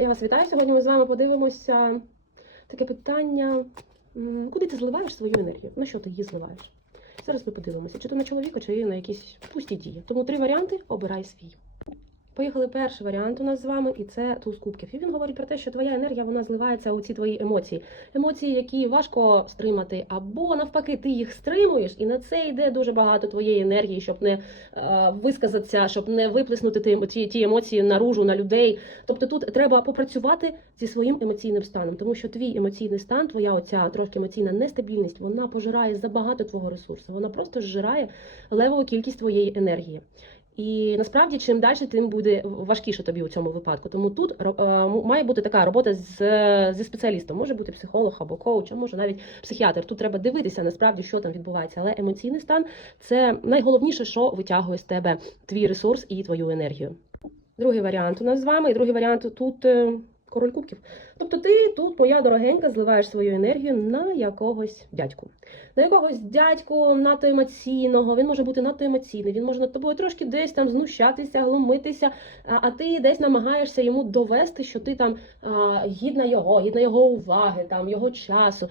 Я вас вітаю. Сьогодні ми з вами подивимося таке питання: куди ти зливаєш свою енергію? На що ти її зливаєш? Зараз ми подивимося, чи то на чоловіка, чи на якісь пусті дії. Тому три варіанти обирай свій. Поїхали перший варіант у нас з вами, і це туз кубків. І він говорить про те, що твоя енергія вона зливається у ці твої емоції. Емоції, які важко стримати, або навпаки, ти їх стримуєш, і на це йде дуже багато твоєї енергії, щоб не е, висказатися, щоб не виплеснути ті, ті, ті емоції наружу на людей. Тобто тут треба попрацювати зі своїм емоційним станом, тому що твій емоційний стан, твоя оця трошки емоційна нестабільність, вона пожирає забагато твого ресурсу. Вона просто зжирає левову кількість твоєї енергії. І насправді, чим далі, тим буде важкіше тобі у цьому випадку. Тому тут е, має бути така робота з, зі спеціалістом. Може бути психолог або коуч, а може навіть психіатр. Тут треба дивитися насправді, що там відбувається. Але емоційний стан це найголовніше, що витягує з тебе твій ресурс і твою енергію. Другий варіант у нас з вами, і другий варіант тут е, король кубків. Тобто ти тут, моя дорогенька, зливаєш свою енергію на якогось дядьку. На якогось дядьку надто емоційного, він може бути надто емоційний, він може над тобою трошки десь там знущатися, глумитися, а, ти десь намагаєшся йому довести, що ти там а, гідна його, гідна його уваги, там його часу.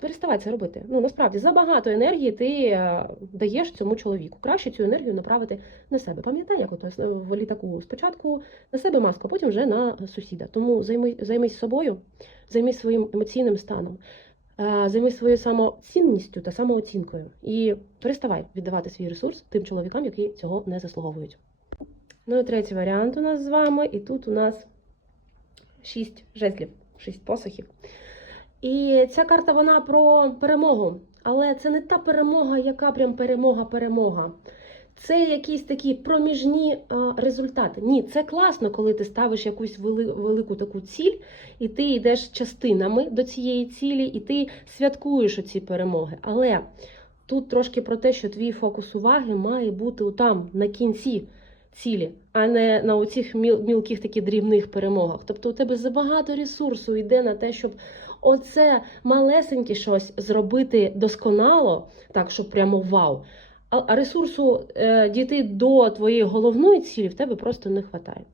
Переставай це робити. Ну насправді забагато енергії ти е, даєш цьому чоловіку. Краще цю енергію направити на себе. Пам'ятай, як ото е, в літаку спочатку на себе маску, а потім вже на сусіда. Тому займи, займись собою, займись своїм емоційним станом, е, займись своєю самоцінністю та самооцінкою. І переставай віддавати свій ресурс тим чоловікам, які цього не заслуговують. Ну і третій варіант у нас з вами, і тут у нас шість жезлів, шість посохів. І ця карта вона про перемогу. Але це не та перемога, яка прям перемога-перемога. Це якісь такі проміжні а, результати. Ні, це класно, коли ти ставиш якусь вели, велику таку ціль, і ти йдеш частинами до цієї цілі, і ти святкуєш оці перемоги. Але тут трошки про те, що твій фокус уваги має бути там, на кінці цілі, а не на оцих міл, мілких таких дрібних перемогах. Тобто у тебе забагато ресурсу йде на те, щоб оце малесеньке щось зробити досконало, так, щоб прямо вау. А ресурсу е, дійти до твоєї головної цілі в тебе просто не вистачає,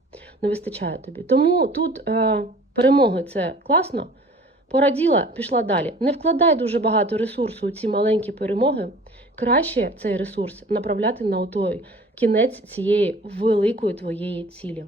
не вистачає тобі. Тому тут е, перемоги це класно. Пораділа, пішла далі. Не вкладай дуже багато ресурсу у ці маленькі перемоги. Краще цей ресурс направляти на той кінець цієї великої твоєї цілі.